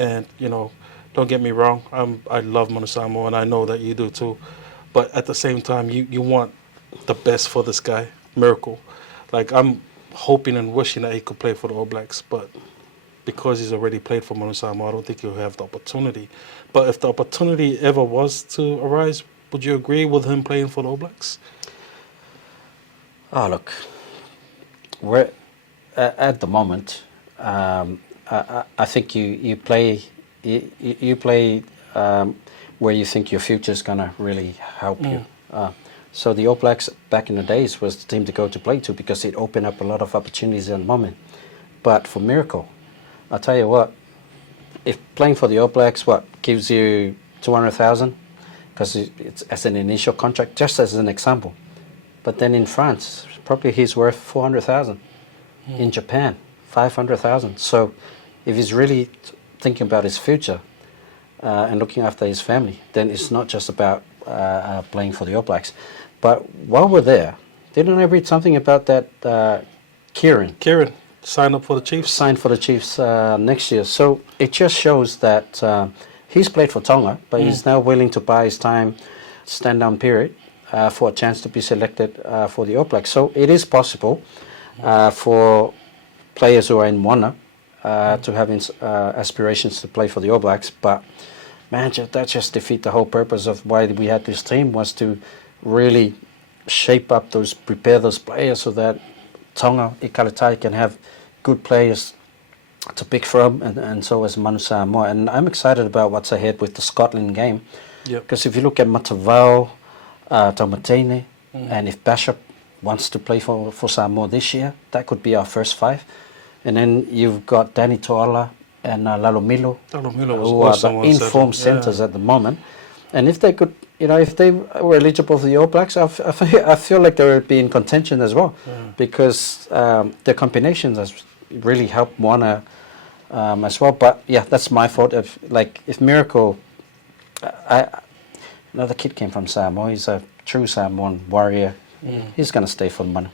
And don't get me wrong, I love Manu Samoa, and I know that you do too. But at the same time, you want the best for this guy, Miracle. Like, I'm hoping and wishing that he could play for the All Blacks, but because he's already played for Manu Samoa, I don't think he'll have the opportunity. But if the opportunity ever was to arise, would you agree with him playing for the All Blacks? Oh, look, we're at the moment. I think you play where you think your future is gonna really help you. So the All Blacks back in the days was the team to go to play to because it opened up a lot of opportunities at the moment. But for Miracle, I'll tell you what, if playing for the All Blacks, gives you 200,000, because it's as an initial contract, just as an example. But then in France, probably he's worth 400,000. In Japan, 500,000. So if he's really thinking about his future and looking after his family, then it's not just about playing for the All Blacks. But while we're there, didn't I read something about that Kieran? Kieran, sign up for the Chiefs. Signed for the Chiefs next year. So it just shows that he's played for Tonga, but he's now willing to buy his time, stand down period, for a chance to be selected for the All Blacks. So it is possible for players who are in Moana to have aspirations to play for the All Blacks. But man, that just defeats the whole purpose of why we had this team, was to really prepare those players so that Tonga, Ikalatai can have good players to pick from, and so as Manu Samoa. And I'm excited about what's ahead with the Scotland game. Because if you look at Matavao, Taumatene, and if Bishop wants to play for Samoa this year, that could be our first five. And then you've got Danny Toala and Lalomilo, who are the informed centres at the moment. And if they could, if they were eligible for the All Blacks, I feel like they would be in contention as well, because the combinations has really helped Moana as well. But yeah, that's my fault. If Miracle, the kid came from Samoa. He's a true Samoan warrior. He's going to stay for the money.